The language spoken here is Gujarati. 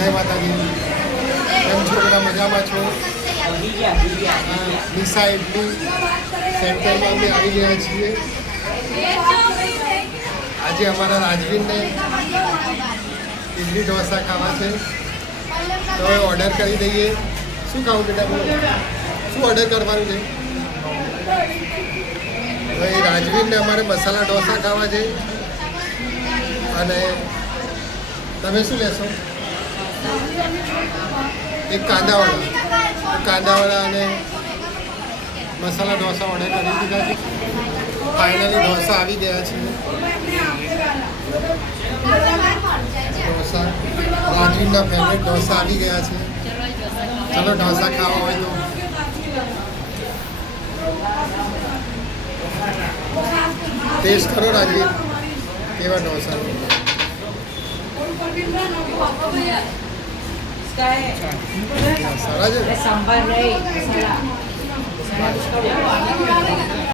જય માતાજી. કેમ છો? બધા મજામાં છો? નિશા ઇડલી સેન્ટરમાં અમે આવી ગયા છીએ. આજે અમારા રાજવીરને ઇડલી ઢોસા ખાવા છે. તો હવે ઓર્ડર કરી દઈએ. શું ખાવું બેટા શું ઓર્ડર કરવાનું છે? તો રાજવીરને અમારે મસાલા ઢોસા ખાવા છે. અને તમે શું લેશો? એક કાંદાવાળા. કાંદાવાળા અને મસાલા ઢોસા ઓર્ડર કરી દીધા છે. ફાઇનલી ઢોસા આવી ગયા છે. ઢોસા. રાજવીરના ફેવરેટ ઢોસા આવી ગયા છે. ચલો ઢોસા ખાવા હોય તો. ટેસ્ટ કરો રાજવી, કેવા ઢોસા? काय? सांबार नाही